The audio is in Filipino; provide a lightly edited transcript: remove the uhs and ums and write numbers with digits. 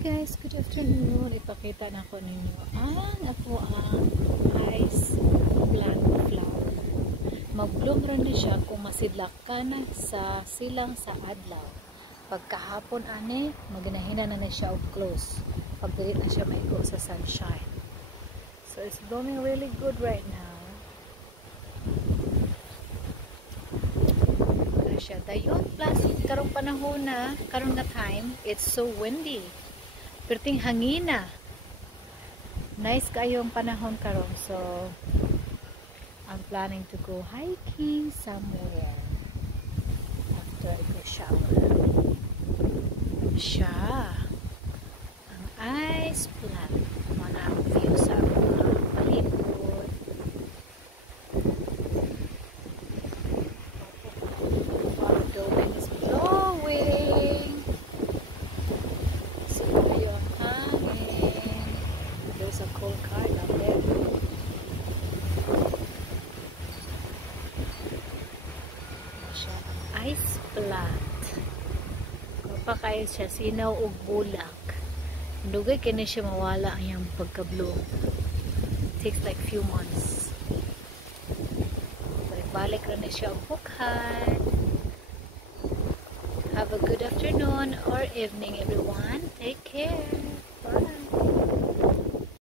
Guys, good afternoon. Ipakita na ko ninyo ang ice plant flower. Mag-bloom rin na siya kung masidlak ka na sa silang sa adlaw. Pagkahapon ani, maginahina na siya og close. Pag dili na siya maigo sa sunshine. So it's blooming really good right now. Siya dayon plus karong panahon na karong nga time, it's so windy. Perting hangina. Nice kayong panahon karon. So I'm planning to go hiking somewhere after I go shower. Siya ang ice plant. Mana ang view sa palibot. The wind is blowing. So yung hangin. There's a cold car down there. Siya ang ice plant. Kapag kayo siya sinaw o bulak, dugay kini siya mawala ang yung pagka-bloom. Takes like few months. Balik rin na siya ang bukhan. Have a good afternoon or evening, everyone. Take care. Bye.